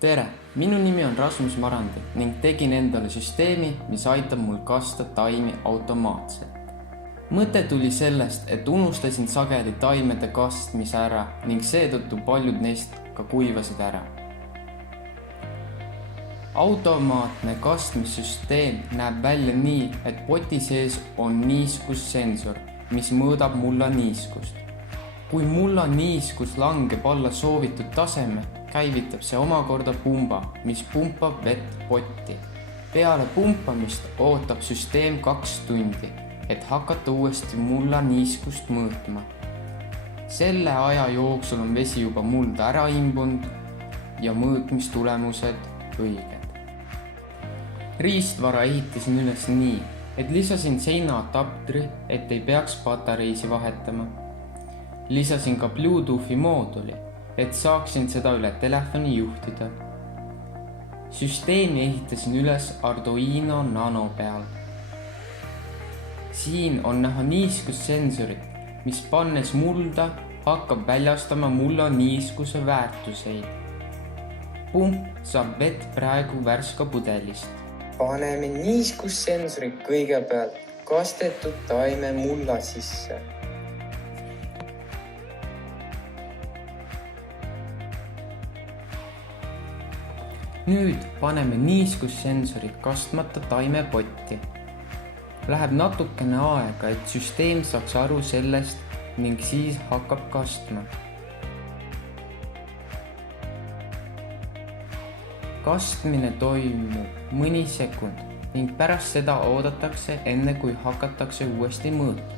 Tere, minu nimi on Rasmus Marandi ning tegin endale süsteemi, mis aitab mul kasta taimi automaatselt. Mõte tuli sellest, et unustasin sageli taimede kastmise ära ning seetõttu paljud neist ka kuivasid ära. Automaatne kastmissüsteem näeb välja nii, et poti sees on niiskussensor, mis mõõdab mulla niiskust. Kui mulla niiskus langeb alla soovitud taseme, käivitab see omakorda pumba, mis pumpab vett potti. Peale pumpamist ootab süsteem 2 tundi, et hakata uuesti mulla niiskust mõõtma. Selle aja jooksul on vesi juba mulda ära imbunud ja mõõtmistulemused õiged. Riistvara ehitasin üles nii, et lisasin seinaadaptri, et ei peaks patareisi vahetama. Lisasin ka Bluetoothi mooduli, et saaksin seda üle telefoni juhtida. Süsteemi ehitasin üles Arduino Nano peal. Siin on näha niiskussensorit, mis pannes mulda hakkab väljastama mulla niiskuse väärtuseid. Pump saab vett praegu värska pudelist. Paneme niiskussensorid kõigepealt kastetud taime mulla sisse. Nüüd paneme niiskussensorid kastmata taime potti. Läheb natukene aega, et süsteem saaks aru sellest ning siis hakkab kastma. Kastmine toimub mõni sekund ning pärast seda oodatakse enne kui hakatakse uuesti mõõtma.